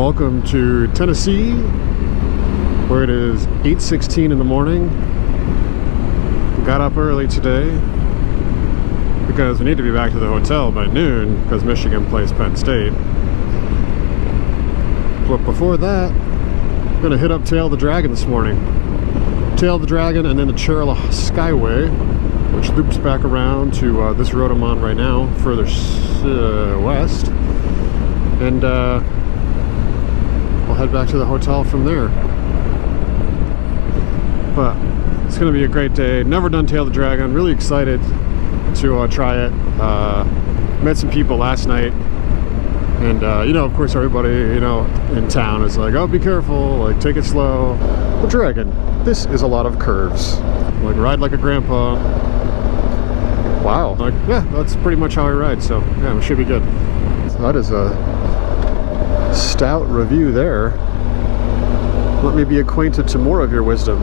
Welcome to Tennessee, where it is 8:16 in the morning. Got up early today because we need to be back to the hotel by noon because Michigan plays Penn State. But before that, I'm gonna hit up Tail the Dragon this morning. Tail the Dragon and then the Cherohala Skyway, which loops back around to this road I'm on right now, further west. And we'll head back to the hotel from there. But it's going to be a great day. Never done Tail the Dragon. Really excited to try it. Met some people last night. And, you know, of course, everybody, you know, in town is like, oh, be careful, like, take it slow. The Dragon, this is a lot of curves. Like, ride like a grandpa. Wow. Like, yeah, that's pretty much how I ride, so, yeah, it should be good. So that is a stout review there. Let me be acquainted to more of your wisdom.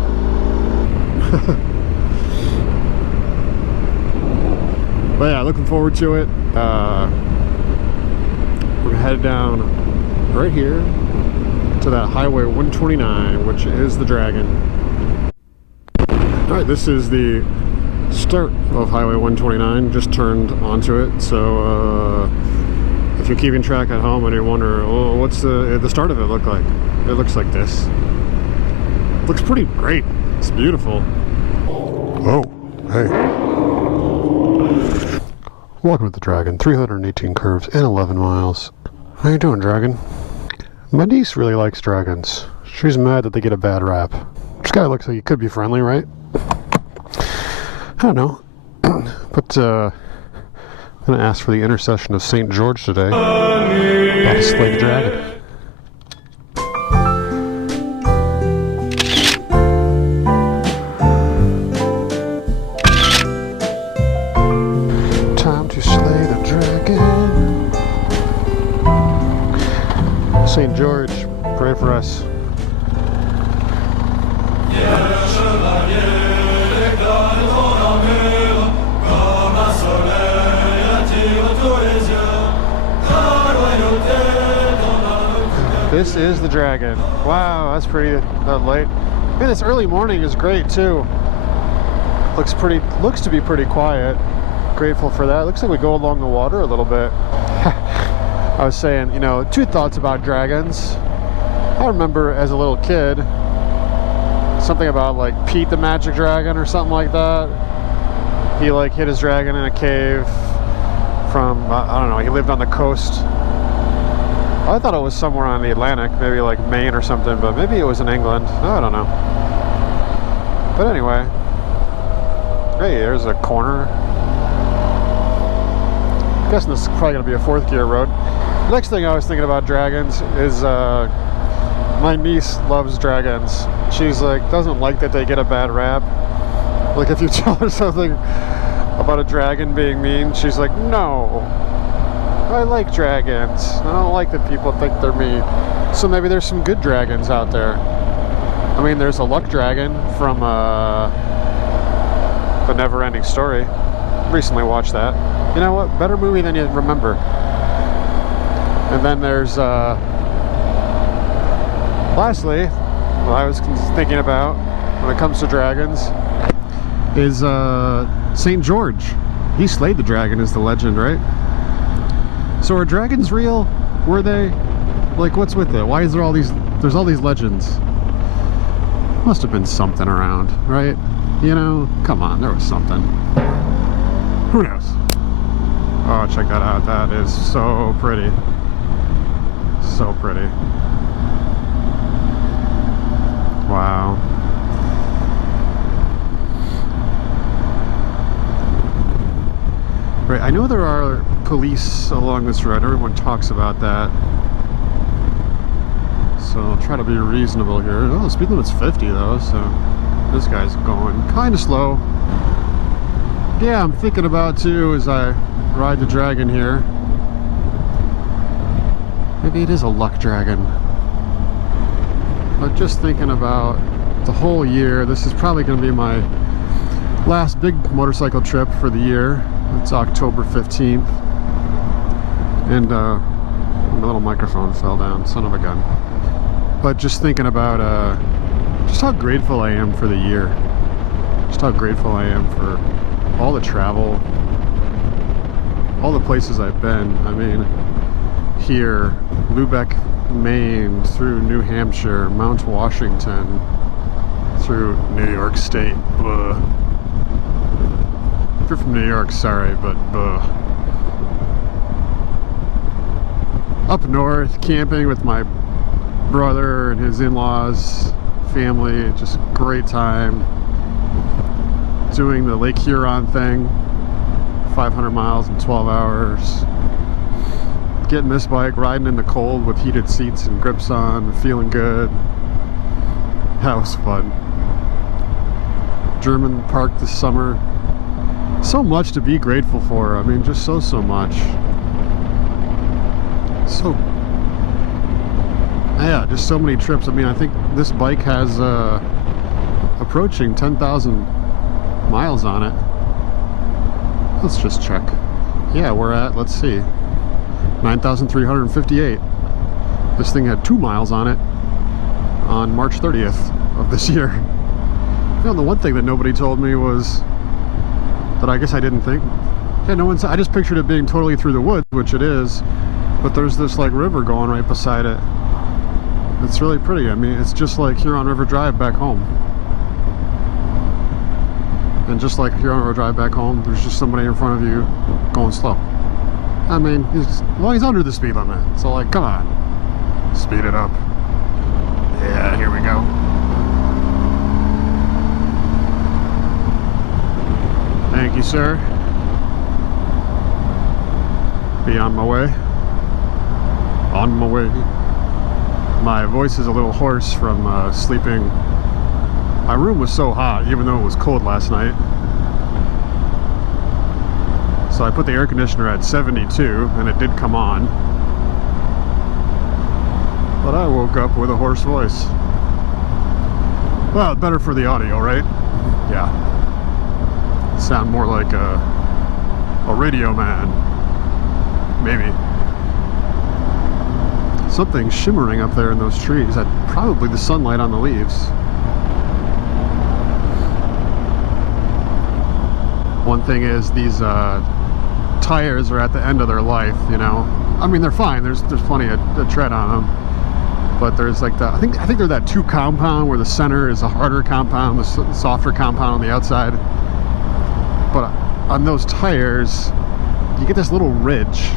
But yeah, looking forward to it. We're gonna head down right here to that Highway 129, which is the Dragon. Alright, this is the start of Highway 129. Just turned onto it, so if you're keeping track at home and you wonder, oh, what's the start of it look like? It looks like this. It looks pretty great. It's beautiful. Oh, hey. Welcome to the Dragon. 318 curves and 11 miles. How you doing, Dragon? My niece really likes dragons. She's mad that they get a bad rap. This guy looks like he could be friendly, right? I don't know. But, I'm going to ask for the intercession of St. George today. About to slay the dragon. Time to slay the dragon. St. George, pray for us. This is the Dragon. Wow, that's pretty late. Man, this early morning is great too. Looks to be pretty quiet. Grateful for that. Looks like we go along the water a little bit. I was saying, you know, two thoughts about dragons. I remember as a little kid, something about like Pete the Magic Dragon or something like that. He like hid his dragon in a cave from, I don't know, he lived on the coast. I thought it was somewhere on the Atlantic, maybe like Maine or something, but maybe it was in England. I don't know. But anyway, hey, there's a corner. I'm guessing this is probably going to be a fourth gear road. Next thing I was thinking about dragons is my niece loves dragons. She's like, doesn't like that they get a bad rap. Like if you tell her something about a dragon being mean, she's like, no. I like dragons. I don't like that people think they're mean. So maybe there's some good dragons out there. I mean, there's a luck dragon from The Never-Ending Story. Recently watched that. You know what? Better movie than you remember. And then there's, lastly, what I was thinking about when it comes to dragons is St. George. He slayed the dragon is the legend, right? So are dragons real? Were they? Like, what's with it? Why is there all these, there's all these legends? Must have been something around, right? You know, come on, there was something. Who knows? Oh, check that out. That is so pretty. So pretty. Wow. Right, I know there are police along this road. Everyone talks about that. So I'll try to be reasonable here. Oh, the speed limit's 50 though, so this guy's going kind of slow. Yeah, I'm thinking about too as I ride the dragon here. Maybe it is a luck dragon. But just thinking about the whole year, this is probably going to be my last big motorcycle trip for the year. It's October 15th. And My little microphone fell down, son of a gun. But just thinking about just how grateful I am for the year. Just how grateful I am for all the travel, all the places I've been. I mean, here, Lubeck, Maine, through New Hampshire, Mount Washington, through New York State. Ugh. If you're from New York, sorry, but up north, camping with my brother and his in-laws, family, just great time. Doing the Lake Huron thing, 500 miles in 12 hours. Getting this bike, riding in the cold with heated seats and grips on, feeling good. That was fun. German Park this summer. So much to be grateful for. I mean, just so much. So, yeah, just so many trips. I mean, I think this bike has approaching 10,000 miles on it. Let's just check. Yeah, we're at, let's see, 9,358. This thing had 2 miles on it on March 30th of this year. You know, the one thing that nobody told me was that I guess I didn't think. Yeah, no one said. I just pictured it being totally through the woods, which it is, but there's this like river going right beside it. It's really pretty. I mean, it's just like Huron River Drive back home. And just like Huron River Drive back home, there's just somebody in front of you going slow. I mean, he's under the speed limit. So like, come on, speed it up. Yeah, here we go. Thank you, sir. Be on my way. On my way. My voice is a little hoarse from sleeping. My room was so hot, even though it was cold last night. So I put the air conditioner at 72, and it did come on. But I woke up with a hoarse voice. Well, better for the audio, right? Yeah. Sound more like a radio man. Maybe. Something shimmering up there in those trees. Probably the sunlight on the leaves. One thing is these tires are at the end of their life, you know. I mean, they're fine. There's plenty of tread on them. But there's like I think they're that 2 compound where the center is a harder compound, the softer compound on the outside. But on those tires, you get this little ridge,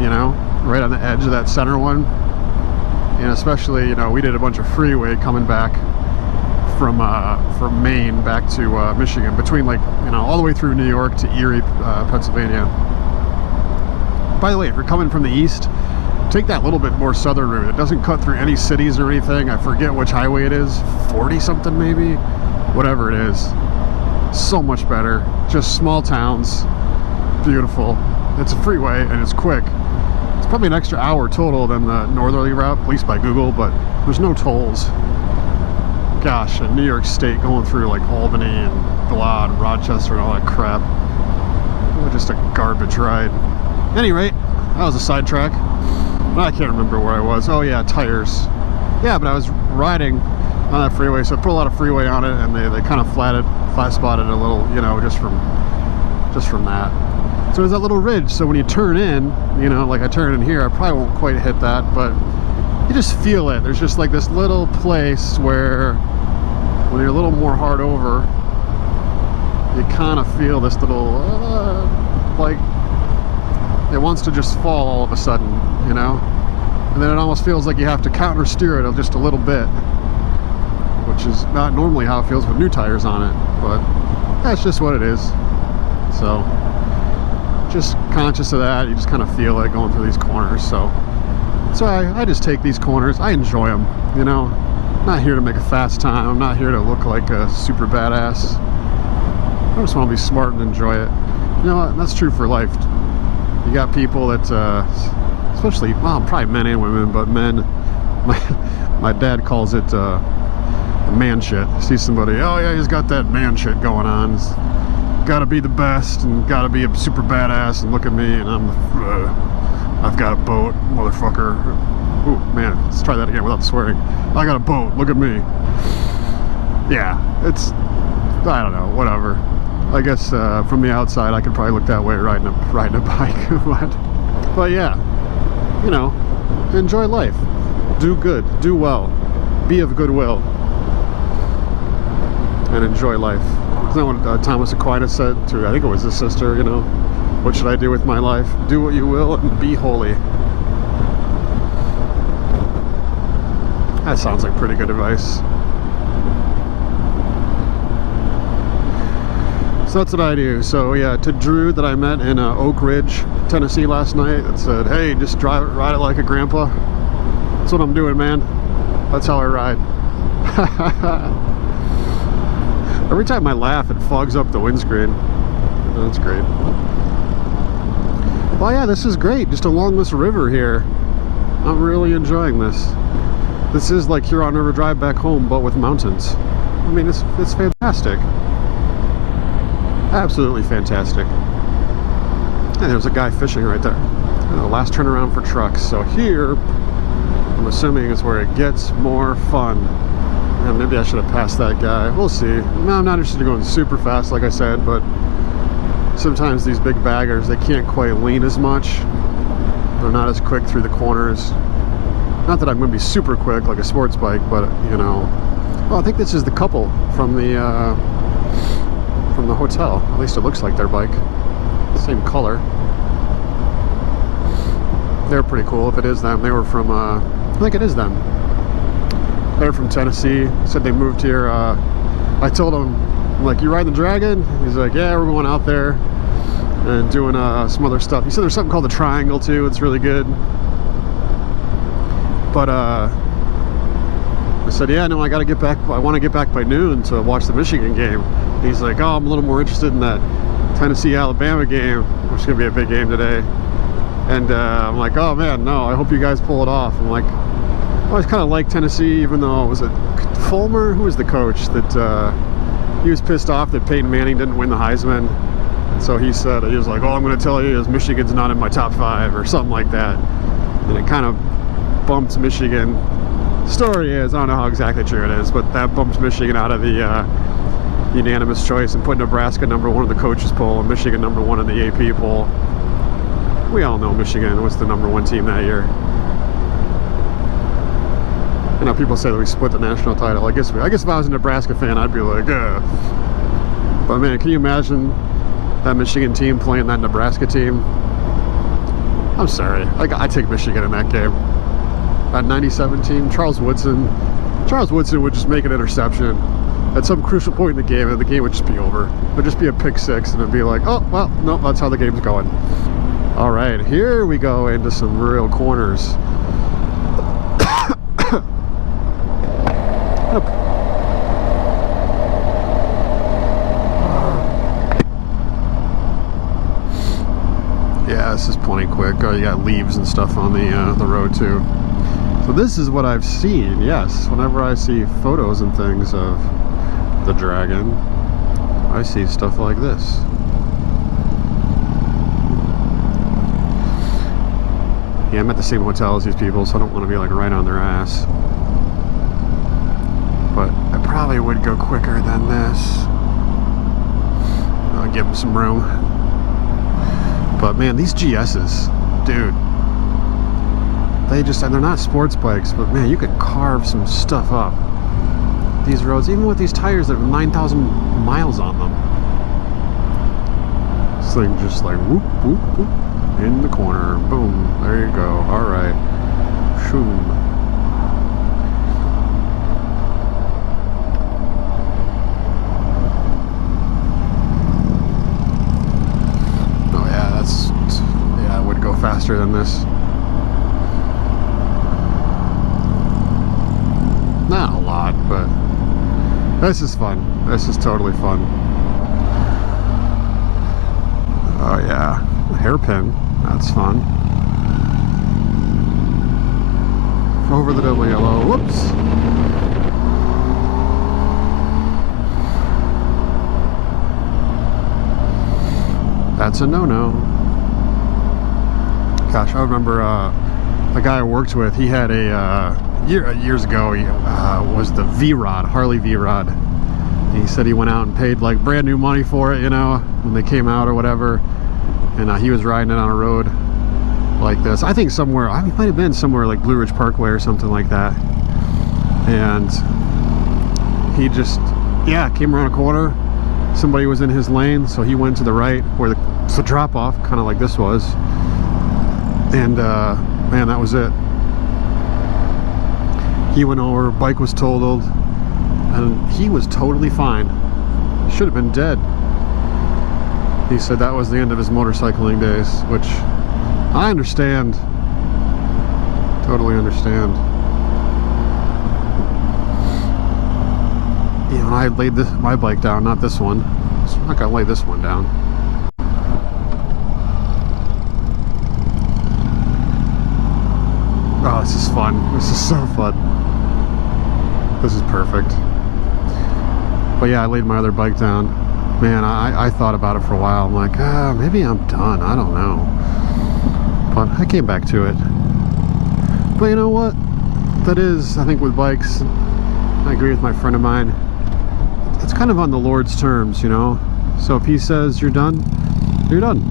you know, right on the edge of that center one. And especially, you know, we did a bunch of freeway coming back from Maine back to Michigan, between, like, you know, all the way through New York to Erie, Pennsylvania. By the way, if you're coming from the east, take that little bit more southern route. It doesn't cut through any cities or anything. I forget which highway it is, 40 something maybe, whatever it is. So much better. Just small towns, beautiful. It's a freeway and it's quick. It's probably an extra hour total than the northerly route, at least by Google, but there's no tolls. Gosh, in New York State, going through like Albany and blah and Rochester and all that crap. Just a garbage ride. At any rate, that was a sidetrack. I can't remember where I was. Oh yeah, tires. Yeah, but I was riding on that freeway, so I put a lot of freeway on it, and they kind of flat spotted a little, you know, just from that. So there's that little ridge, so when you turn in, you know, like I turn in here, I probably won't quite hit that, but you just feel it. There's just like this little place where when you're a little more hard over, you kind of feel this little, like, it wants to just fall all of a sudden, you know? And then it almost feels like you have to counter steer it just a little bit, which is not normally how it feels with new tires on it, but that's just what it is. So, just conscious of that, you just kind of feel it going through these corners. So I just take these corners. I enjoy them, you know. I'm not here to make a fast time. I'm not here to look like a super badass. I just want to be smart and enjoy it. You know what? That's true for life. You got people that, especially, well, probably men and women, but men, my dad calls it man shit. See somebody, oh yeah, he's got that man shit going on. He's gotta be the best and gotta be a super badass, and look at me, and I'm I've got a boat, motherfucker. Ooh, man, let's try that again without swearing. I got a boat, look at me. Yeah, it's, I don't know, whatever. I guess from the outside I could probably look that way riding a bike. But yeah, you know, enjoy life. Do good, do well, be of goodwill, and enjoy life. Isn't that what Thomas Aquinas said to, I think it was his sister, you know, what should I do with my life? Do what you will and be holy. That sounds like pretty good advice. So that's what I do. So yeah, to Drew that I met in Oak Ridge, Tennessee last night, that said, hey, just ride it like a grandpa. That's what I'm doing, man. That's how I ride. Every time I laugh, it fogs up the windscreen. That's great. Well, yeah, this is great. Just along this river here. I'm really enjoying this. This is like Huron River Drive back home, but with mountains. I mean, it's fantastic. Absolutely fantastic. And there's a guy fishing right there. Last turnaround for trucks. So here, I'm assuming is where it gets more fun. Yeah, maybe I should have passed that guy. We'll see. No, I'm not interested in going super fast, like I said, but sometimes these big baggers, they can't quite lean as much. They're not as quick through the corners. Not that I'm going to be super quick like a sports bike, but, you know. Well, I think this is the couple from the hotel. At least it looks like their bike. Same color. They're pretty cool if it is them. They were from, I think it is them. They're from Tennessee. Said they moved here. I told them, I'm like, you ride the Dragon? He's like, yeah, we're going out there and doing some other stuff. He said there's something called the Triangle too. It's really good. But I said, yeah, no, I got to get back. I want to get back by noon to watch the Michigan game. And he's like, oh, I'm a little more interested in that Tennessee-Alabama game, which is going to be a big game today. And I'm like, oh man, no, I hope you guys pull it off. I'm like, I always kind of like Tennessee, even though it was Fulmer, who was the coach, that he was pissed off that Peyton Manning didn't win the Heisman. So he said, he was like, all I'm going to tell you is Michigan's not in my top 5 or something like that. And it kind of bumped Michigan. Story is, I don't know how exactly true it is, but that bumped Michigan out of the unanimous choice and put Nebraska #1 in the coaches poll and Michigan #1 in the AP poll. We all know Michigan was the #1 team that year. You know, people say that we split the national title. I guess if I was a Nebraska fan, I'd be like, ugh. But man, can you imagine that Michigan team playing that Nebraska team? I'm sorry, I take Michigan in that game. That 97 team, Charles Woodson would just make an interception at some crucial point in the game, and the game would just be over. It would just be a pick 6, and it'd be like, oh, well, no, that's how the game's going. All right, here we go into some real corners. Yeah, this is plenty quick. Oh, you got leaves and stuff on the road too. So this is what I've seen, yes. Whenever I see photos and things of the Dragon, I see stuff like this. Yeah, I'm at the same hotel as these people, so I don't want to be like right on their ass. But I probably would go quicker than this. I'll give them some room. But man, these GS's, dude. They're not sports bikes, but man, you could carve some stuff up. These roads, even with these tires that have 9,000 miles on them. This thing just like whoop, whoop, whoop, in the corner. Boom, there you go. All right. Shoom. Oh yeah, I would go faster than this. Not a lot, but this is fun. This is totally fun. Oh yeah, hairpin. That's fun. Over the double yellow. Whoops. That's a no-no. Gosh, I remember a guy I worked with. He had a years ago. He was the V-Rod, Harley V-Rod. He said he went out and paid like brand new money for it, you know, when they came out or whatever. And he was riding it on a road like this. I think somewhere, I might have been somewhere like Blue Ridge Parkway or something like that. And he just, yeah, came around a corner. Somebody was in his lane, so he went to the right where it's a drop off, kind of like this was. And man, that was it. He went over, bike was totaled, and he was totally fine. Should have been dead. He said that was the end of his motorcycling days, which I understand. Totally understand. You know, I laid my bike down, not this one. So I'm not gonna lay this one down. Oh, this is fun. This is so fun. This is perfect. But yeah, I laid my other bike down. Man, I thought about it for a while. I'm like, maybe I'm done. I don't know. But I came back to it. But you know what? That is, I think with bikes, I agree with my friend of mine. It's kind of on the Lord's terms, you know? So if he says you're done, you're done.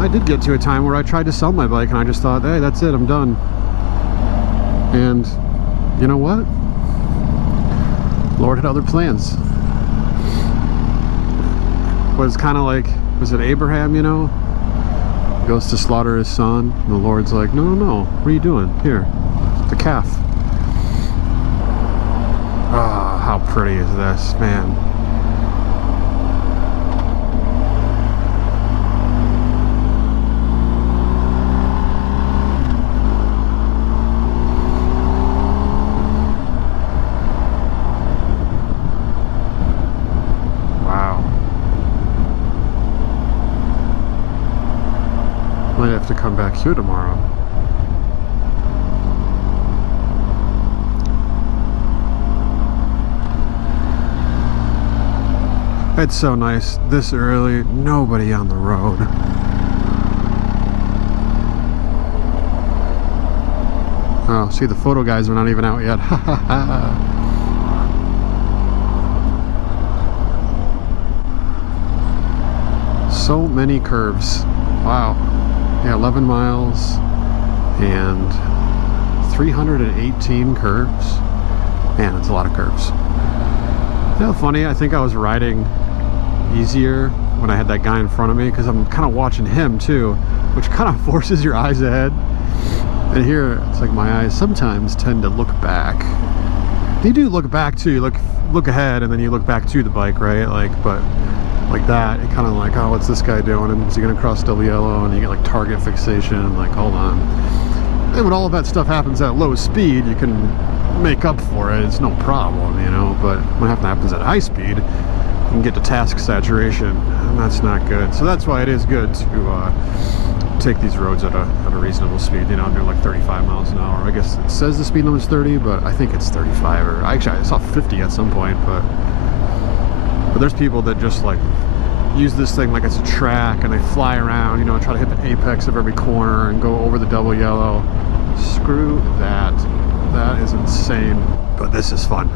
I did get to a time where I tried to sell my bike and I just thought, hey, that's it, I'm done. And you know what? Lord had other plans. Was kind of like, was it Abraham, you know? Goes to slaughter his son, and the Lord's like, no, no, no, what are you doing? Here, the calf. Ah, how pretty is this, man? Might have to come back here tomorrow. It's so nice this early, nobody on the road. Oh, see, the photo guys are not even out yet. So many curves. Wow. Yeah, 11 miles and 318 curves. Man, that's a lot of curves. You know, funny, I think I was riding easier when I had that guy in front of me because I'm kind of watching him too, which kind of forces your eyes ahead. And here, it's like my eyes sometimes tend to look back. You do look back too, you look ahead and then you look back to the bike, right? Like, but like that, it kind of like, oh, what's this guy doing? And is he gonna cross double yellow? And you get like target fixation, like, hold on. And when all of that stuff happens at low speed, you can make up for it. It's no problem, you know. But when it happens at high speed, you can get to task saturation, and that's not good. So that's why it is good to take these roads at a reasonable speed. You know, I'm doing like 35 miles an hour. I guess it says the speed limit is 30, but I think it's 35. Or actually, I saw 50 at some point, but there's people that just like use this thing like it's a track and they fly around, you know, and try to hit the apex of every corner and go over the double yellow. Screw that. That is insane. But this is fun.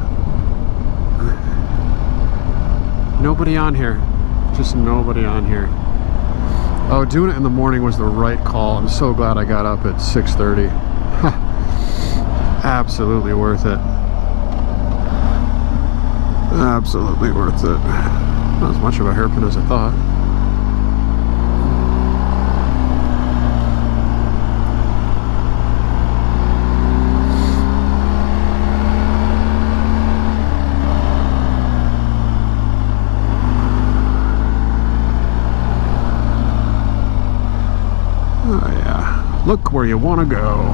Nobody on here. Just nobody on here. Oh, doing it in the morning was the right call. I'm so glad I got up at 6:30. Absolutely worth it. Absolutely worth it. Not as much of a hairpin as I thought. Oh yeah. Look where you want to go.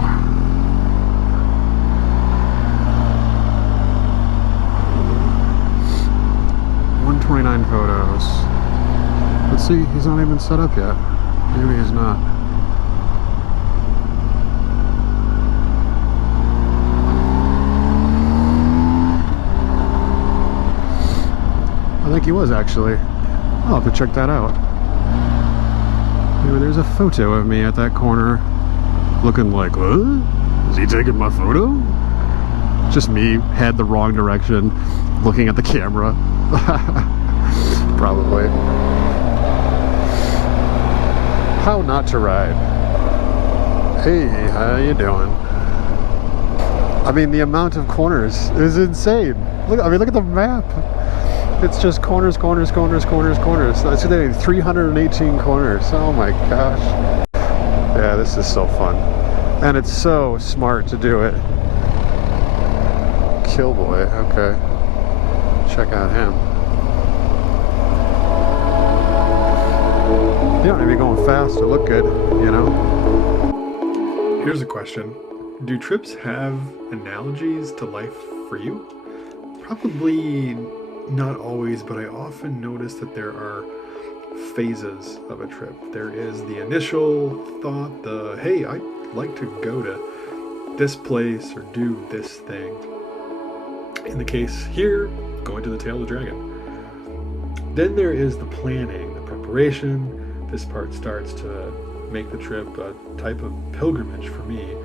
.29 photos. Let's see, he's not even set up yet. Maybe he's not. I think he was actually. I'll have to check that out. Anyway, there's a photo of me at that corner, looking like, is he taking my photo? Just me, head the wrong direction, looking at the camera. Probably. How not to ride. Hey, how you doing? I mean, the amount of corners is insane. Look, I mean, look at the map. It's just corners, corners, corners, corners, corners. That's 318 corners. Oh my gosh. Yeah, this is so fun. And it's so smart to do it. Killboy, okay. Check out him. You don't need to be going fast to look good, you know? Here's a question. Do trips have analogies to life for you? Probably not always, but I often notice that there are phases of a trip. There is the initial thought, the, hey, I'd like to go to this place or do this thing. In the case here, going to the Tail of the Dragon. Then there is the planning, the preparation. This part starts to make the trip a type of pilgrimage for me.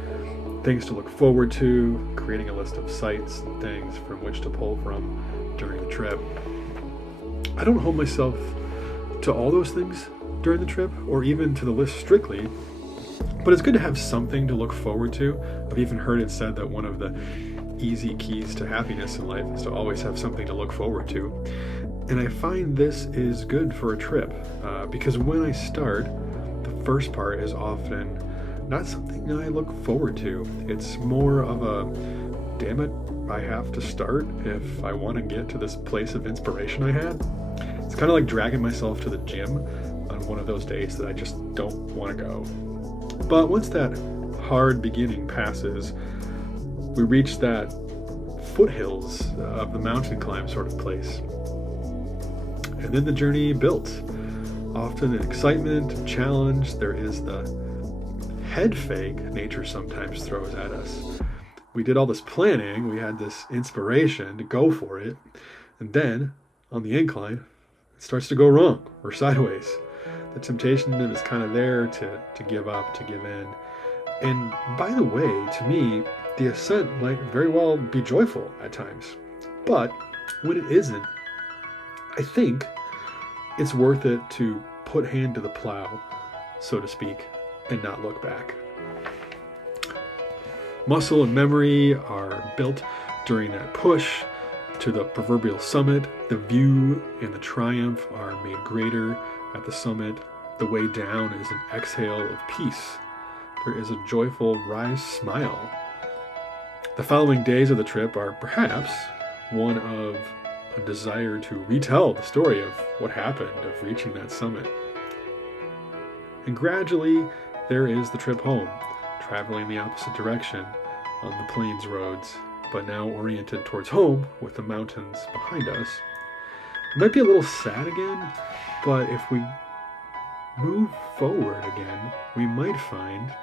Things to look forward to, creating a list of sites and things from which to pull from during the trip. I don't hold myself to all those things during the trip, or even to the list strictly, but it's good to have something to look forward to. I've even heard it said that one of the easy keys to happiness in life is to always have something to look forward to. And I find this is good for a trip, because when I start, the first part is often not something I look forward to. It's more of a, damn it, I have to start if I want to get to this place of inspiration I had. It's kind of like dragging myself to the gym on one of those days that I just don't want to go. But once that hard beginning passes, we reach that foothills of the mountain climb sort of place. And then the journey builds. Often an excitement, a challenge. There is the head fake nature sometimes throws at us. We did all this planning, we had this inspiration to go for it, and then on the incline, it starts to go wrong or sideways. The temptation is kind of there to give up, to give in. And by the way, to me, the ascent might very well be joyful at times. But when it isn't, I think it's worth it to put hand to the plow, so to speak, and not look back. Muscle and memory are built during that push to the proverbial summit. The view and the triumph are made greater at the summit. The way down is an exhale of peace. There is a joyful rise smile. The following days of the trip are perhaps one of a desire to retell the story of what happened, of reaching that summit. And gradually, there is the trip home, traveling the opposite direction on the plains roads, but now oriented towards home with the mountains behind us. It might be a little sad again, but if we move forward again, we might find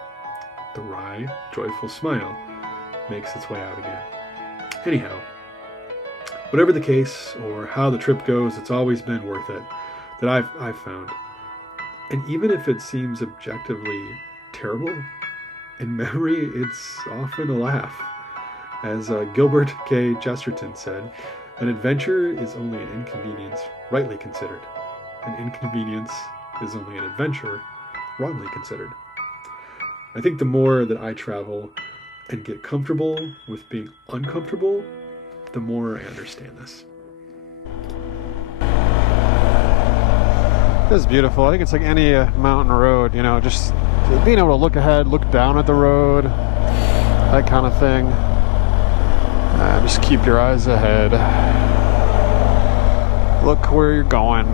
the wry, joyful smile makes its way out again. Anyhow, whatever the case or how the trip goes, it's always been worth it, that I've found. And even if it seems objectively terrible, in memory, it's often a laugh. As Gilbert K. Chesterton said, an adventure is only an inconvenience rightly considered. An inconvenience is only an adventure wrongly considered. I think the more that I travel and get comfortable with being uncomfortable, the more I understand this. This is beautiful. I think it's like any mountain road, you know, just being able to look ahead, look down at the road, that kind of thing. Just keep your eyes ahead. Look where you're going.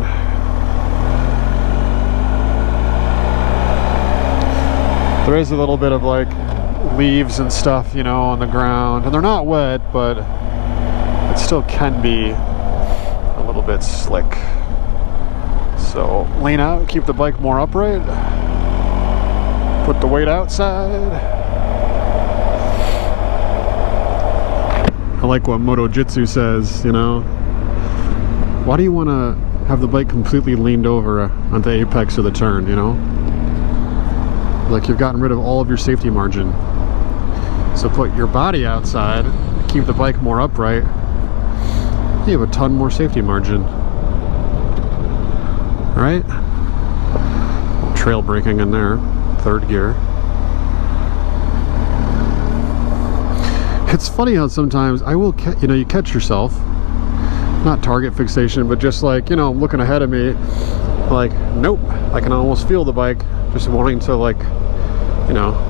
There is a little bit of like leaves and stuff, you know, on the ground, and they're not wet, but it still can be a little bit slick. So lean out, keep the bike more upright, put the weight outside. I like what Moto Jitsu says, you know, why do you want to have the bike completely leaned over on the apex of the turn, you know? like you've gotten rid of all of your safety margin. So put your body outside, keep the bike more upright, you have a ton more safety margin. Right? Trail braking in there, third gear. It's funny how sometimes I will, you catch yourself, not target fixation, but just like, looking ahead of me, like, nope, I can almost feel the bike just wanting to, like,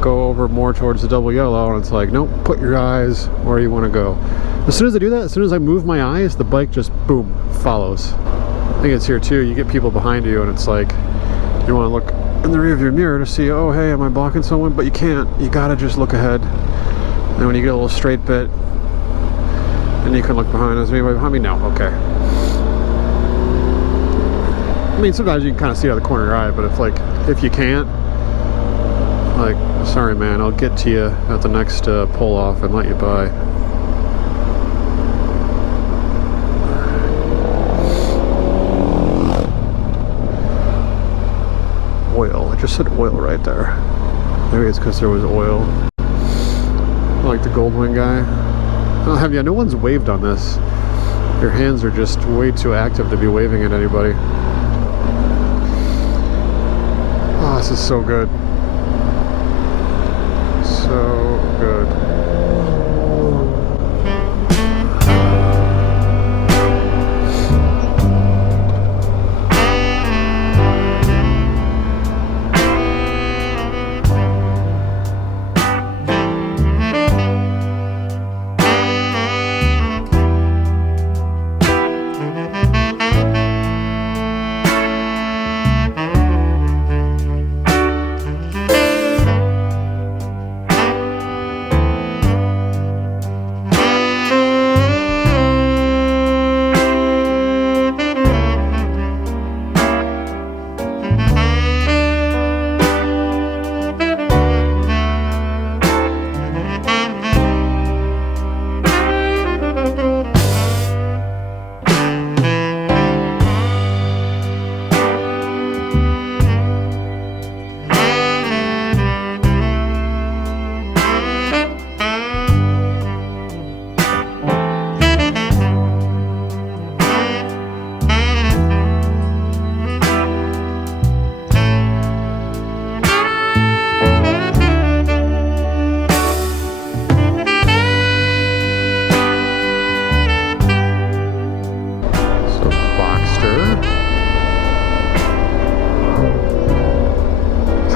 go over more towards the double yellow, and it's like, nope, put your eyes where you want to go. As soon as I do that, as soon as I move my eyes, the bike just, boom, follows. I think it's here too, you get people behind you, and it's like, you want to look in the rear view mirror to see, oh, hey, am I blocking someone? But you can't, you gotta just look ahead. And when you get a little straight bit, and you can look behind. Is anybody behind me? No, okay. I mean, sometimes you can kind of see out of the corner of your eye, but if you can't, like, sorry man, I'll get to you at the next pull off and let you by. Oil, I just said oil right there. Maybe it's because there was oil. Like the Goldwing guy. No one's waved on this. Your hands are just way too active to be waving at anybody. Oh, this is so good. So good.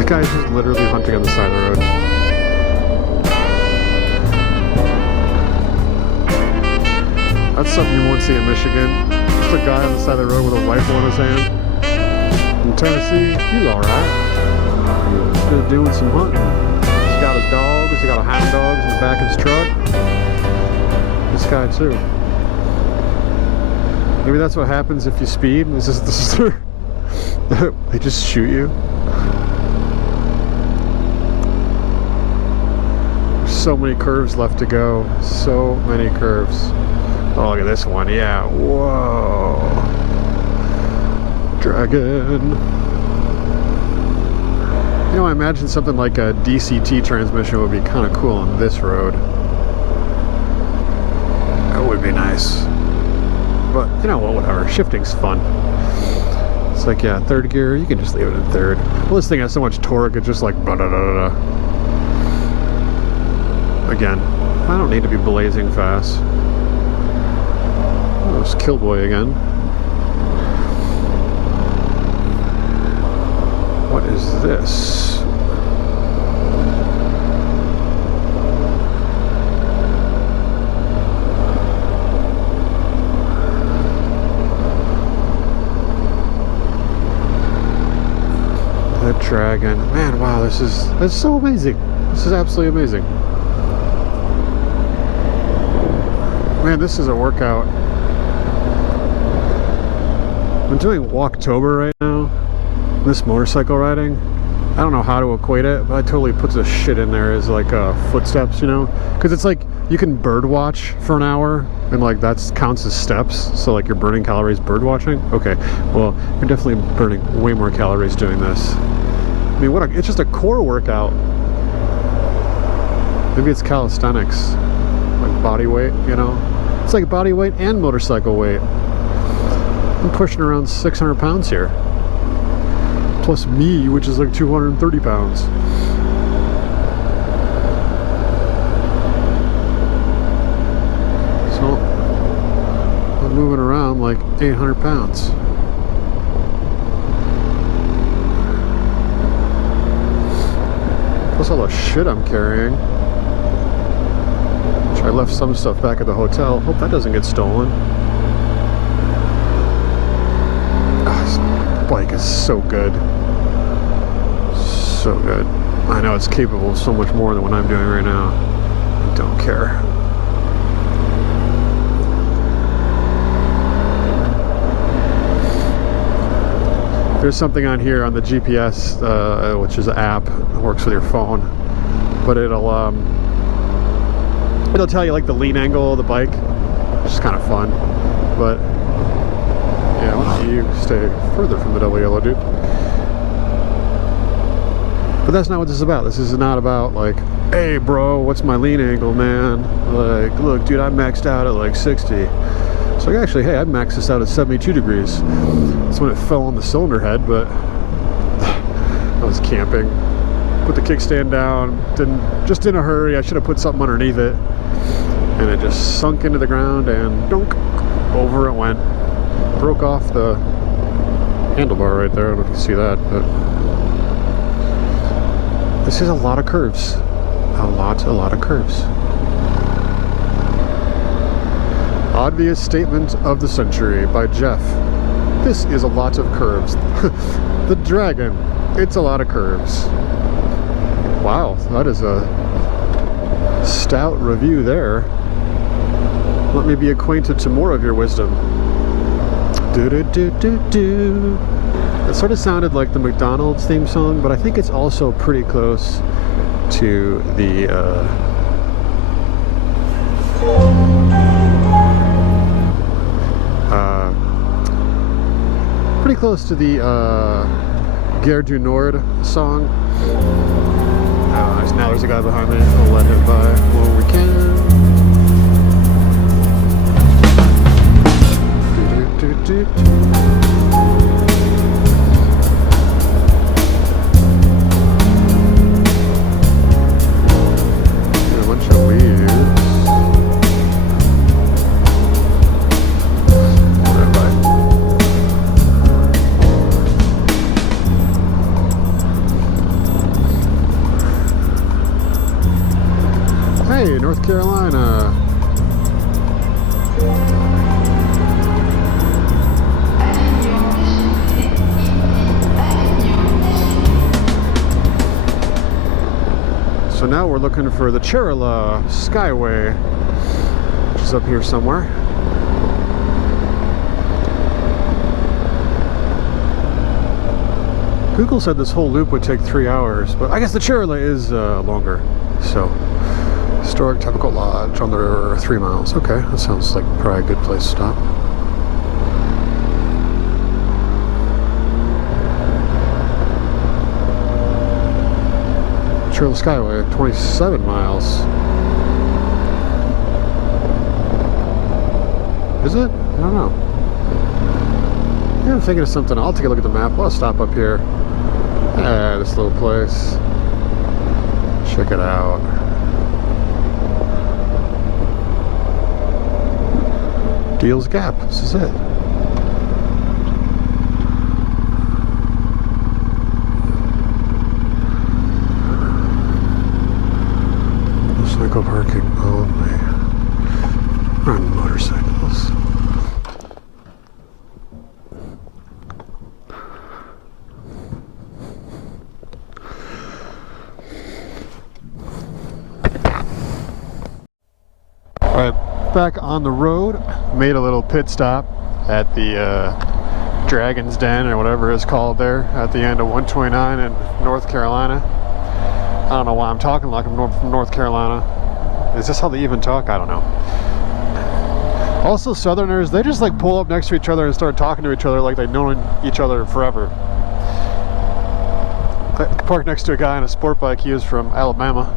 Guy's just literally hunting on the side of the road. That's something you won't see in Michigan. Just a guy on the side of the road with a rifle in his hand. In Tennessee, he's alright. Just doing some hunting. He's got his dogs, he's got a hound dogs in the back of his truck. This guy too. Maybe that's what happens if you speed. This is they just shoot you. So many curves left to go. So many curves. Oh, look at this one. Yeah. Whoa. Dragon. I imagine something like a DCT transmission would be kind of cool on this road. That would be nice. But, well, whatever. Shifting's fun. It's like, yeah, third gear, you can just leave it in third. Well, this thing has so much torque, it's just like, ba-da-da-da-da. Again, I don't need to be blazing fast. Oh, it's Killboy again. What is this? The Dragon. Man, wow, that's so amazing. This is absolutely amazing. Man, this is a workout. I'm doing Walktober right now. This motorcycle riding. I don't know how to equate it, but I totally put this shit in there as like footsteps, because it's like you can bird watch for an hour, and like that counts as steps. So like you're burning calories bird watching. Okay, well you're definitely burning way more calories doing this. mean, it's just a core workout. Maybe it's calisthenics, like body weight, you know? It's like body weight and motorcycle weight. I'm pushing around 600 pounds here. Plus me, which is like 230 pounds. So, I'm moving around like 800 pounds. Plus all the shit I'm carrying. I left some stuff back at the hotel. Hope that doesn't get stolen. Oh, this bike is so good. So good. I know it's capable of so much more than what I'm doing right now. I don't care. There's something on here on the GPS, which is an app that works with your phone, but it'll tell you like the lean angle of the bike, which is kind of fun. But yeah, why don't you stay further from the double yellow, dude? But that's not what this is about. This is not about like, hey bro, what's my lean angle, man? Like, look dude, I maxed out at like 60. So actually, hey, I maxed this out at 72 degrees. That's when it fell on the cylinder head, but I was camping. Put the kickstand down, just in a hurry. I should have put something underneath it. And it just sunk into the ground and dunk, over it went. Broke off the handlebar right there. I don't know if you see that, but this is a lot of curves. A lot of curves. Obvious statement of the century by Jeff. This is a lot of curves. The Dragon, it's a lot of curves. Wow, that is a stout review there. Let me be acquainted to more of your wisdom. Do-do-do-do-do. It sort of sounded like the McDonald's theme song, but I think it's also pretty close to the pretty close to the Gare du Nord song. Now there's a guy behind me. I'll let him by when we can. A bunch of leaves. Hey, North Carolina. So now we're looking for the Cherohala Skyway, which is up here somewhere. Google said this whole loop would take 3 hours, but I guess the Cherohala is longer. So, historic typical lodge on the 3 miles. Okay, that sounds like probably a good place to stop. Cherohala Skyway, 27 miles. Is it? I don't know. Yeah, I'm thinking of something. I'll take a look at the map. I'll stop up here. This little place. Check it out. Deals Gap. This is it. Motorcycle parking only. On motorcycles. Alright, back on the road. Made a little pit stop at the Dragon's Den or whatever it's called there at the end of 129 in North Carolina. I don't know why I'm talking like I'm from North Carolina. Is this how they even talk? I don't know. Also, Southerners, they just like pull up next to each other and start talking to each other like they've known each other forever. I parked next to a guy on a sport bike. He was from Alabama,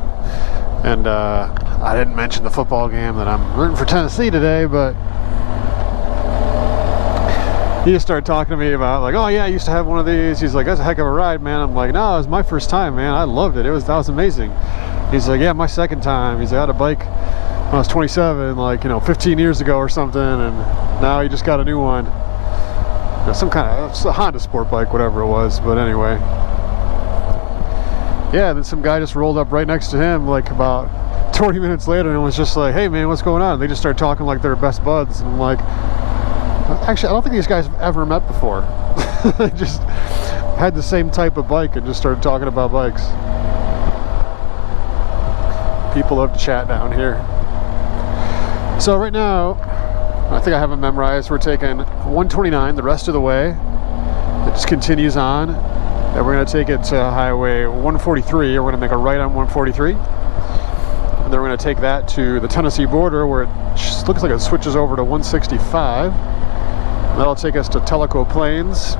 and I didn't mention the football game that I'm rooting for Tennessee today, but he just started talking to me about like, oh yeah, I used to have one of these. He's like, that's a heck of a ride, man. I'm like, no, it was my first time, man. I loved it. That was amazing. He's like, yeah, my second time. He's like, I had a bike when I was 27, like, 15 years ago or something, and now he just got a new one. Some kind of, it's a Honda sport bike, whatever it was, but anyway. Yeah, then some guy just rolled up right next to him like about 20 minutes later and was just like, hey man, what's going on? And they just started talking like they're best buds, and I'm like, actually, I don't think these guys have ever met before. They just had the same type of bike and just started talking about bikes. People love to chat down here. So right now, I think I have it memorized. We're taking 129 the rest of the way. It just continues on. And we're going to take it to Highway 143. We're going to make a right on 143. And then we're going to take that to the Tennessee border where it just looks like it switches over to 165. And that'll take us to Tellico Plains.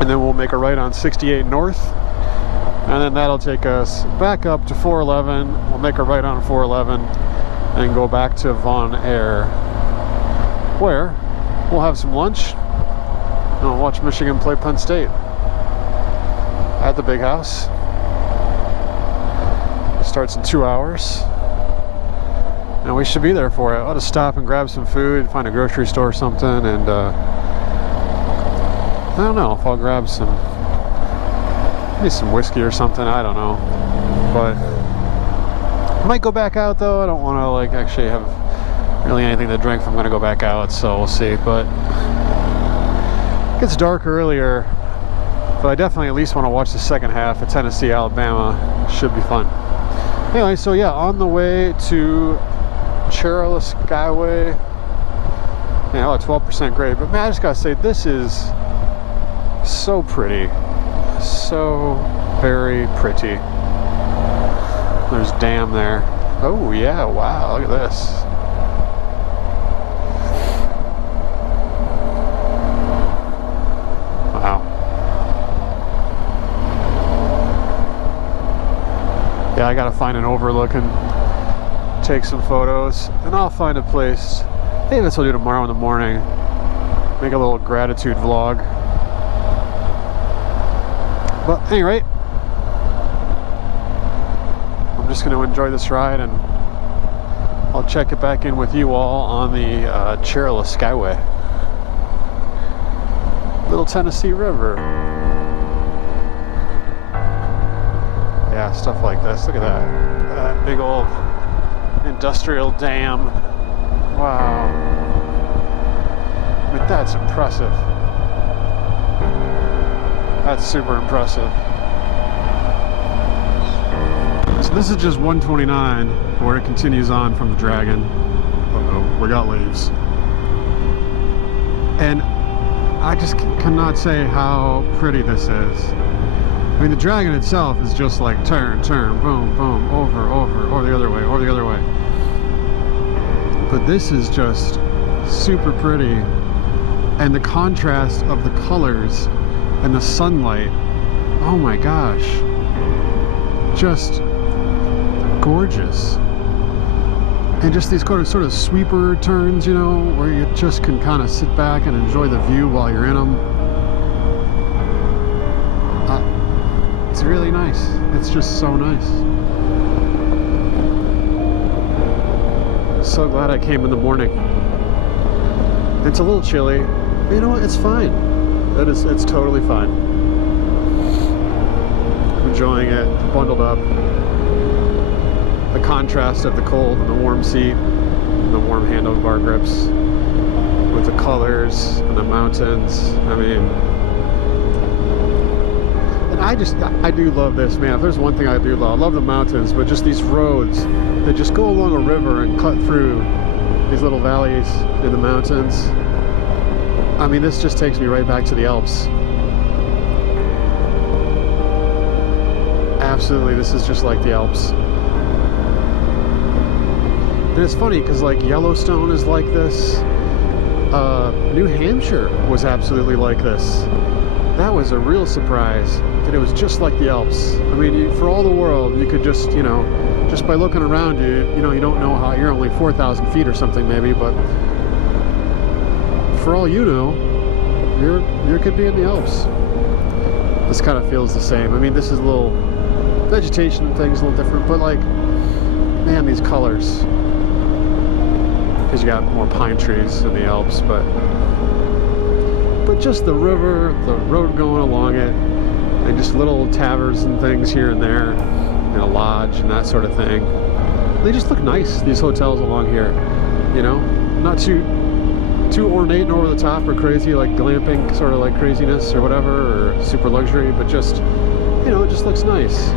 And then we'll make a right on 68 North. And then that'll take us back up to 411. We'll make a right on 411 and go back to Von Air, where we'll have some lunch and we'll watch Michigan play Penn State at the big house. It starts in 2 hours, and we should be there for it. I'll just stop and grab some food, find a grocery store or something, and I don't know if I'll grab maybe some whiskey or something, I don't know, but I might go back out though. I don't want to like actually have really anything to drink if I'm going to go back out, so we'll see. But it gets dark earlier, but I definitely at least want to watch the second half of Tennessee, Alabama. Should be fun. Anyway, so yeah, on the way to Cherohala Skyway. Yeah, oh, 12% grade. But man, I just gotta say, this is so pretty. So very pretty. There's dam there. Oh yeah, wow, look at this. Wow. Yeah, I gotta find an overlook and take some photos, and I'll find a place. Maybe that's what I'll do tomorrow in the morning. Make a little gratitude vlog. But at any rate, I'm just going to enjoy this ride, and I'll check it back in with you all on the Cherohala Skyway. Little Tennessee River. Yeah, stuff like this. Look at that. That big old industrial dam. Wow. I mean, that's impressive. That's super impressive. So this is just 129 where it continues on from the Dragon. Uh-oh, we got leaves. And I just cannot say how pretty this is. I mean, the Dragon itself is just like turn, turn, boom, boom, over, or the other way, or the other way. But this is just super pretty. And the contrast of the colors and the sunlight, oh my gosh, just gorgeous. And just these sort of sweeper turns, you know, where you just can kind of sit back and enjoy the view while you're in them. It's really nice. It's just so nice. So glad I came in the morning. It's a little chilly, but you know what? It's fine. It's totally fine. I'm enjoying it, bundled up. The contrast of the cold and the warm seat, and the warm handlebar grips, with the colors and the mountains. I mean, and I do love this, man. If there's one thing I do love, I love the mountains, but just these roads that just go along a river and cut through these little valleys in the mountains. I mean, this just takes me right back to the Alps. Absolutely, this is just like the Alps. And it's funny because like Yellowstone is like this. New Hampshire was absolutely like this. That was a real surprise. that it was just like the Alps. I mean, for all the world, you could just, you know, just by looking around you, you know, you don't know how, you're only 4,000 feet or something maybe, but for all you know, you could be in the Alps. This kind of feels the same. I mean, this is a little vegetation and things a little different, but like, man, these colors. Because you got more pine trees in the Alps, but just the river, the road going along it, and just little taverns and things here and there, and a lodge and that sort of thing. They just look nice, these hotels along here, you know, not too ornate and over the top or crazy, like glamping sort of like craziness or whatever, or super luxury, but just, you know, it just looks nice.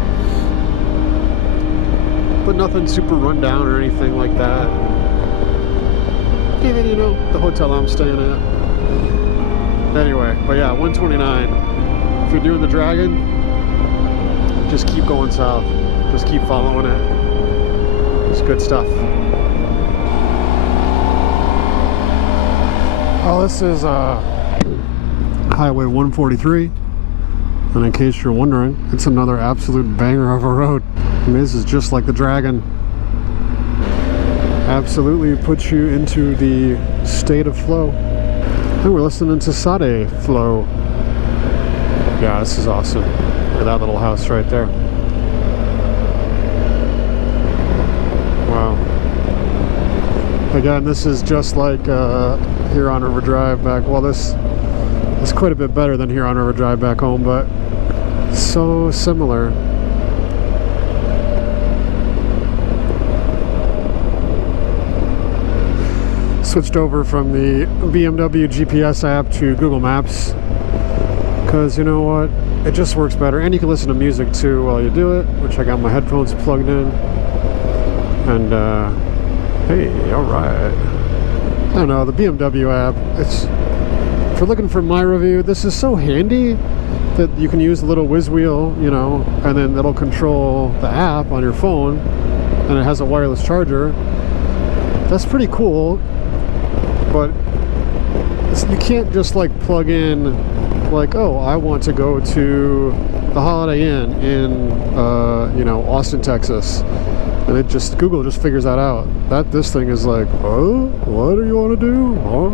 But nothing super run down or anything like that. Even, you know, the hotel I'm staying at. Anyway, but yeah, 129. If you're doing the Dragon, just keep going south. Just keep following it. It's good stuff. Well, this is Highway 143. And in case you're wondering, it's another absolute banger of a road. And this is just like the Dragon. Absolutely puts you into the state of flow. And we're listening to Sade Flow. Yeah, this is awesome. Look at that little house right there. Wow. Again, this is just like Huron River Drive back. Well, this is quite a bit better than Huron River Drive back home, but so similar. Switched over from the BMW GPS app to Google Maps because, you know what, it just works better, and you can listen to music too while you do it, which I got my headphones plugged in. And hey, all right, I don't know, the BMW app, it's, if you're looking for my review, this is so handy that you can use the little whiz wheel, you know, and then it'll control the app on your phone, and it has a wireless charger. That's pretty cool. But you can't just like plug in like, oh, I want to go to the Holiday Inn in you know, Austin, Texas, and it just, Google just figures that out. This thing is like, oh, what do you want to do? Oh.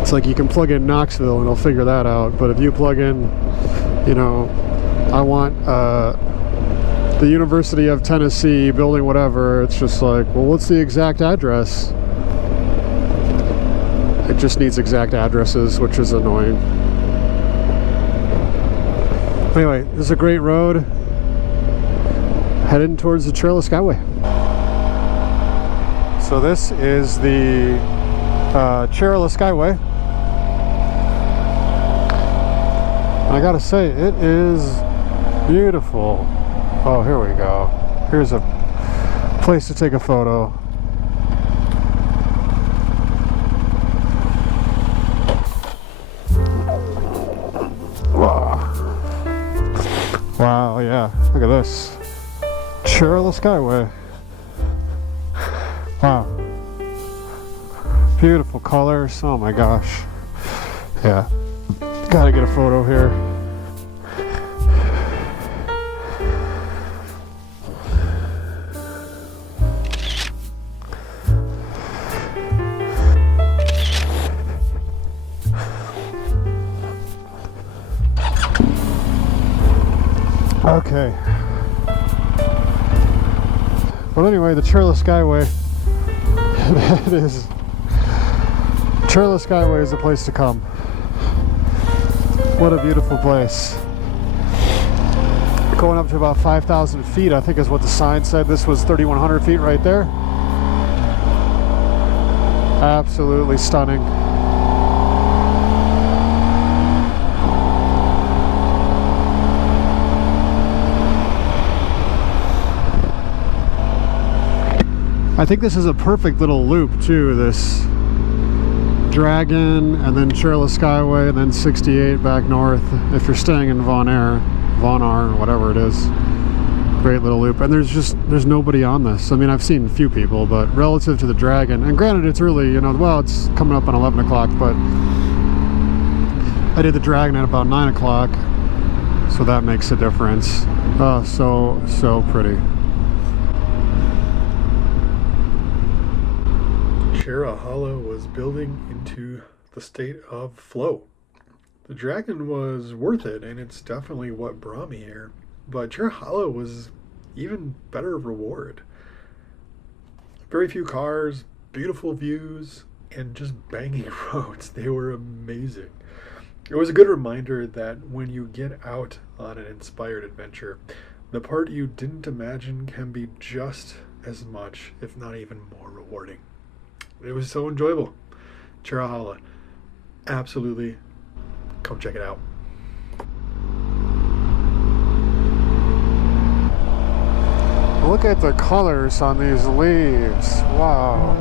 It's like you can plug in Knoxville and it'll figure that out. But if you plug in, you know, I want the University of Tennessee building whatever, it's just like, well, what's the exact address? It just needs exact addresses, which is annoying. Anyway, this is a great road heading towards the Cherohala Skyway. So this is the Cherohala Skyway. And I gotta say, it is beautiful. Oh, here we go. Here's a place to take a photo. Wow, yeah, look at this. Cherohala Skyway. Wow. Beautiful colors, oh my gosh. Yeah, gotta get a photo here. Okay. Well, anyway, the Cherohala Skyway. It is. Cherohala Skyway is the place to come. What a beautiful place. Going up to about 5,000 feet, I think is what the sign said. This was 3,100 feet right there. Absolutely stunning. I think this is a perfect little loop too, this Dragon and then Cherohala Skyway and then 68 back north if you're staying in Von Air or whatever it is. Great little loop, and there's nobody on this. I mean, I've seen a few people, but relative to the Dragon, and granted it's early, you know, well, it's coming up on 11 o'clock, but I did the Dragon at about 9 o'clock, so that makes a difference. Oh, so pretty. Cherohala was building into the state of flow. The Dragon was worth it, and it's definitely what brought me here. But Cherohala was even better reward. Very few cars, beautiful views, and just banging roads. They were amazing. It was a good reminder that when you get out on an inspired adventure, the part you didn't imagine can be just as much, if not even more rewarding. It was so enjoyable. Cherohala, absolutely, come check it out. Look at the colors on these leaves. Wow.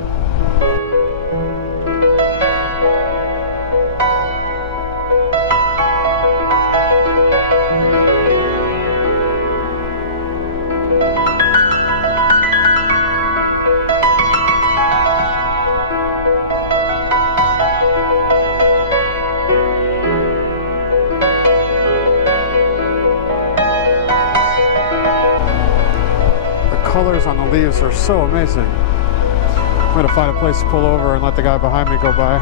Colors on the leaves are so amazing. I'm gonna find a place to pull over and let the guy behind me go by.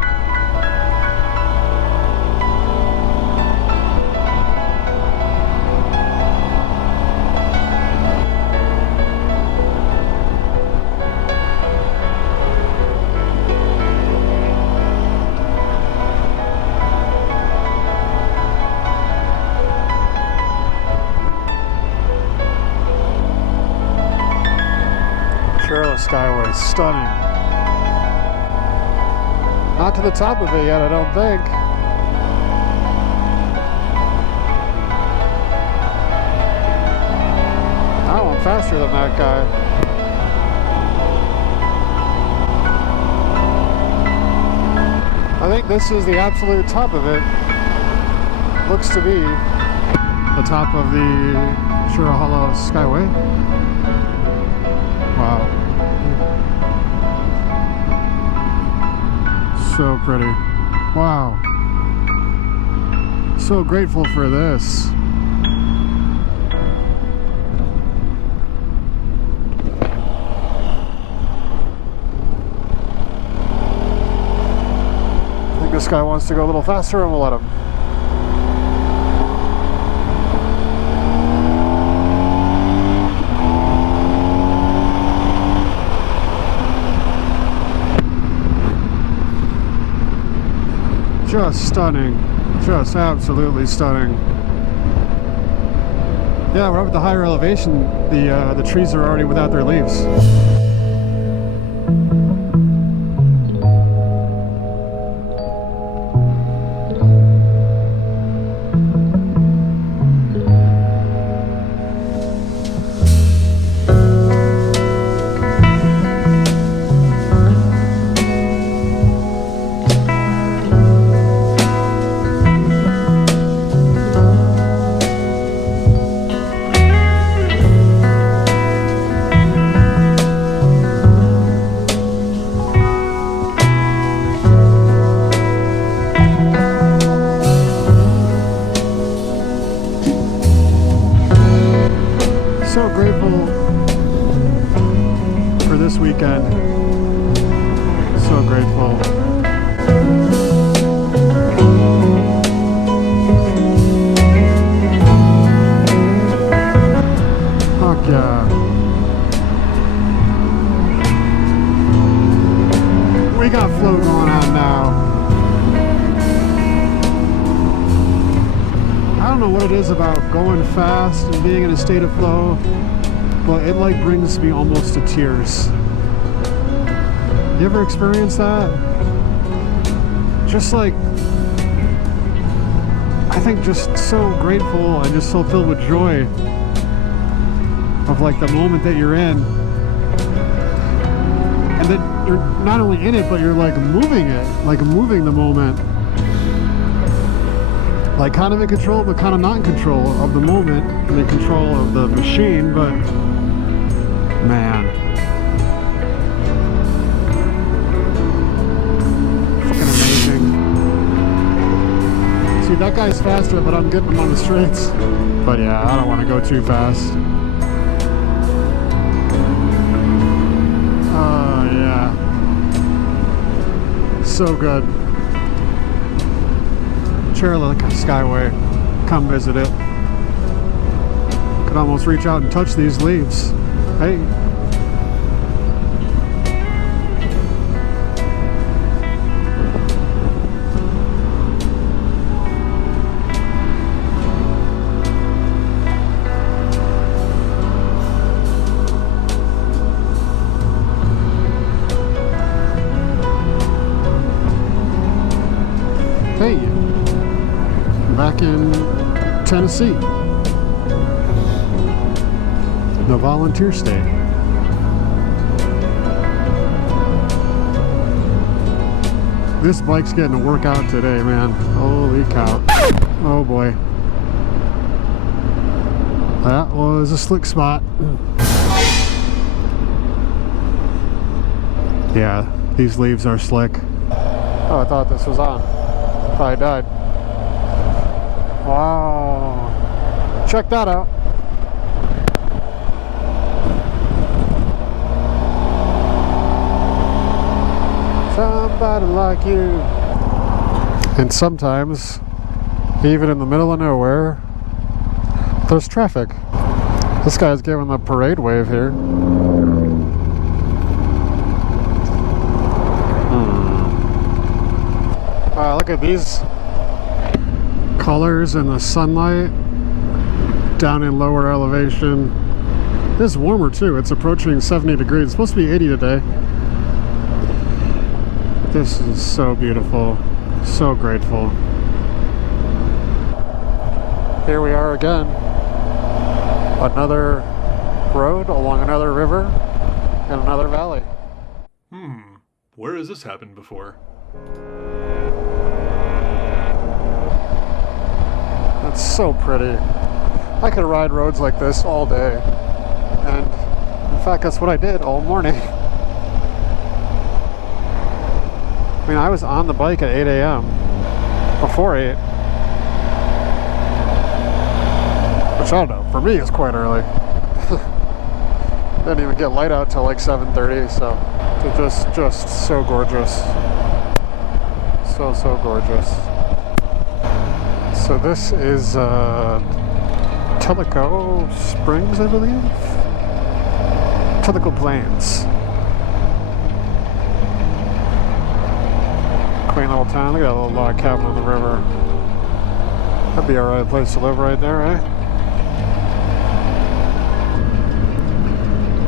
Cherohala Skyway, stunning. Not to the top of it yet, I don't think. I went faster than that guy. I think this is the absolute top of it. Looks to be the top of the Cherohala Skyway. Wow. So pretty. Wow. So grateful for this. I think this guy wants to go a little faster and we'll let him. Just stunning. Just absolutely stunning. Yeah, we're up at the higher elevation. The trees are already without their leaves. So grateful for this weekend. So grateful. Fuck yeah. We got flow going on now. I don't know what it is about going fast and being in a state of flow, but it like brings me almost to tears. You ever experienced that? Just like, I think just so grateful and just so filled with joy of like the moment that you're in. And then you're not only in it, but you're like moving it, like moving the moment. Like kind of in control, but kind of not in control of the moment, and in control of the machine, but man. Fucking amazing. See dude, that guy's faster, but I'm getting him on the streets. But yeah, I don't want to go too fast. Yeah. So good. Cherohala Skyway. Come visit it. Could almost reach out and touch these leaves. Hey. Hey, back in Tennessee, the volunteer state. This bike's getting a workout today, man. Holy cow. Oh boy. That was a slick spot. Yeah, these leaves are slick. Oh, I thought this was on. I died. Wow. Check that out. Somebody like you. And sometimes, even in the middle of nowhere, there's traffic. This guy's giving the parade wave here. Look at these colors in the sunlight down in lower elevation. It's warmer too. It's approaching 70 degrees. It's supposed to be 80 today. This is so beautiful. So grateful. Here we are again. Another road along another river in another valley. Where has this happened before? That's so pretty. I could ride roads like this all day. And in fact, that's what I did all morning. I mean, I was on the bike at 8 a.m. before 8. Which I don't know, for me it's quite early. Didn't even get light out till like 7:30, so it's just so gorgeous. So gorgeous. So this is Tellico Springs, I believe? Tellico Plains. Quaint little town. Look at that little log cabin on the river. That'd be a right place to live right there, eh?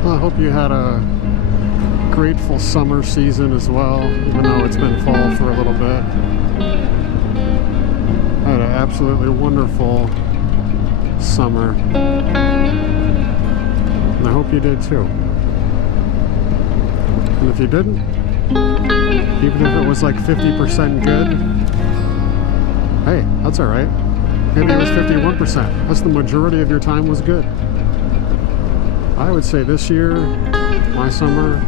Well, I hope you had a grateful summer season as well, even though it's been fall for a little bit. I had an absolutely wonderful summer. And I hope you did too. And if you didn't, even if it was like 50% good, hey, that's alright. Maybe it was 51%. That's the majority of your time was good. I would say this year, my summer,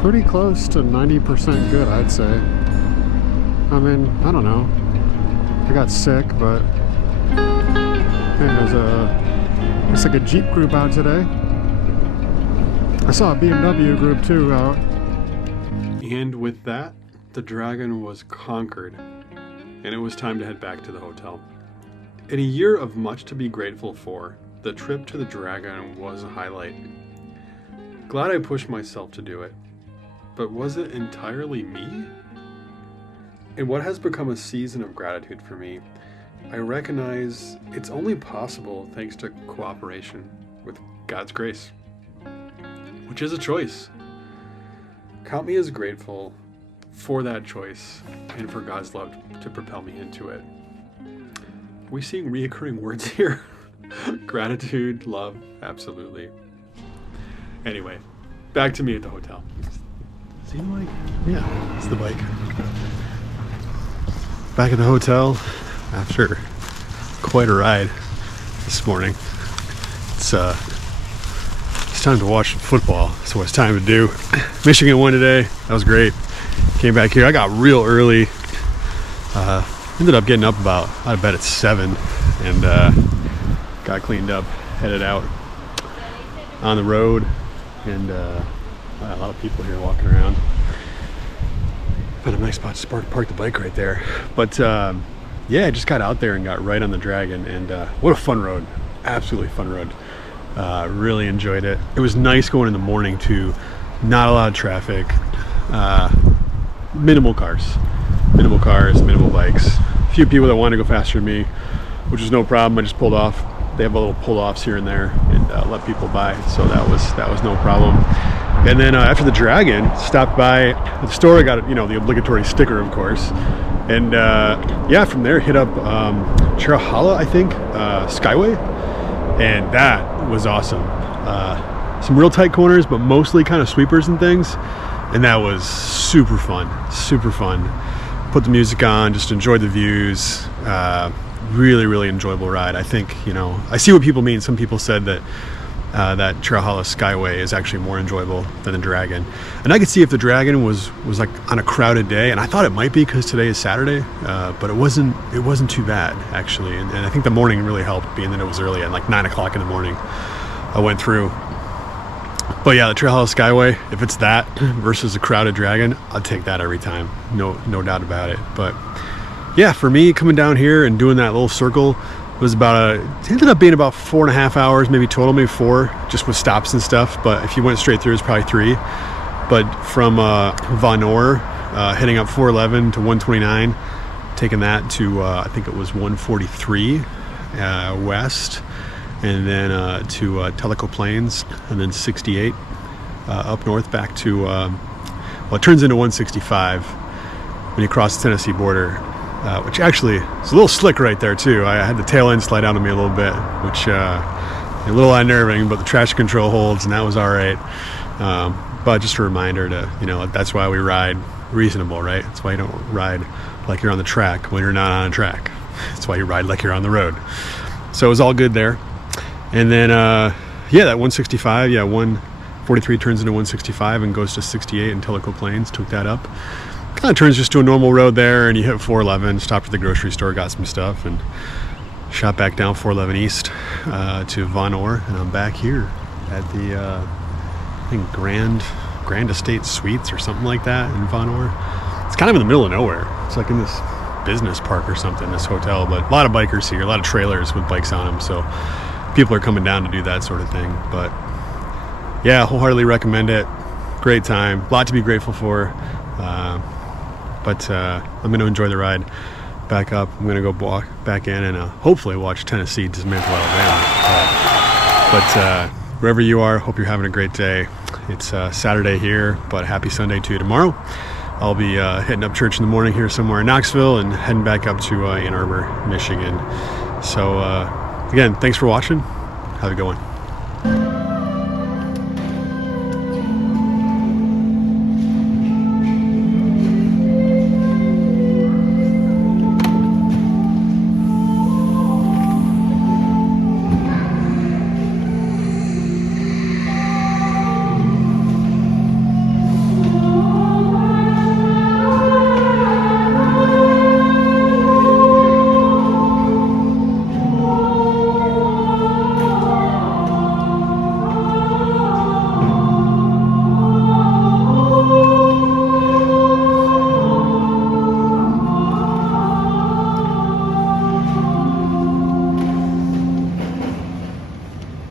pretty close to 90% good, I'd say. I mean, I don't know. I got sick, but there's like a Jeep group out today. I saw a BMW group too out. And with that, the dragon was conquered, and it was time to head back to the hotel. In a year of much to be grateful for, the trip to the dragon was a highlight. Glad I pushed myself to do it, but was it entirely me? In what has become a season of gratitude for me, I recognize it's only possible thanks to cooperation with God's grace, which is a choice. Count me as grateful for that choice and for God's love to propel me into it. Are we seeing reoccurring words here? Gratitude, love, absolutely. Anyway, back to me at the hotel. See the bike? Yeah, it's the bike. Back at the hotel after quite a ride this morning. It's time to watch football. That's what it's time to do. Michigan won today. That was great. Came back here. I got real early Ended up getting up out of bed at 7 and got cleaned up, headed out on the road, and a lot of people here walking around. Found a nice spot to park the bike right there. But yeah, I just got out there and got right on the Dragon, and what a fun road. Absolutely fun road. Really enjoyed it. It was nice going in the morning too. Not a lot of traffic. Minimal cars, minimal bikes. A few people that wanted to go faster than me, which was no problem. I just pulled off. They have a little pull-offs here and there, and let people by, so that was no problem. And then after the Dragon, stopped by the store. I got, you know, the obligatory sticker, of course, and yeah, from there hit up Cherohala, I think, Skyway, and that was awesome. Some real tight corners, but mostly kind of sweepers and things. And that was super fun. Put the music on, just enjoyed the views. Really enjoyable ride. I think, you know, I see what people mean. Some people said that that Cherohala Skyway is actually more enjoyable than the Dragon. And I could see if the Dragon was like on a crowded day, and I thought it might be because today is Saturday, but it wasn't too bad actually. And I think the morning really helped, being that it was early at like 9 o'clock in the morning. I went through. But yeah, the Cherohala Skyway, if it's that versus a crowded Dragon, I'll take that every time. No doubt about it. But yeah, for me, coming down here and doing that little circle was it ended up being about 4.5 hours, maybe total, maybe 4, just with stops and stuff. But if you went straight through, it's probably 3. But from Vanor, heading up 411 to 129, taking that to, I think it was 143 west, and then to Chautauqua Plains, and then 68 up north back to, well, it turns into 165 when you cross the Tennessee border, which actually is a little slick right there too. I had the tail end slide out on me a little bit, which a little unnerving, but the traction control holds, and that was all right. But just a reminder to, you know, that's why we ride reasonable, right? That's why you don't ride like you're on the track when you're not on a track. That's why you ride like you're on the road. So it was all good there. And then, yeah, that 165, 143 turns into 165 and goes to 68 in Chautauqua Plains. Took that up. Kind of turns just to a normal road there, and you hit 411, stopped at the grocery store, got some stuff, and shot back down 411 east to Vanor, and I'm back here at the, I think, Grand Estate Suites or something like that in Vanor. It's kind of in the middle of nowhere. It's like in this business park or something, this hotel, but a lot of bikers here, a lot of trailers with bikes on them, so people are coming down to do that sort of thing. But yeah, wholeheartedly recommend it. Great time, a lot to be grateful for. But I'm going to enjoy the ride back up. I'm going to go walk back in and hopefully watch Tennessee dismantle Alabama. But wherever you are, hope you're having a great day. It's Saturday here, but happy Sunday to you tomorrow. I'll be hitting up church in the morning here somewhere in Knoxville and heading back up to Ann Arbor, Michigan. So again, thanks for watching. Have a good one.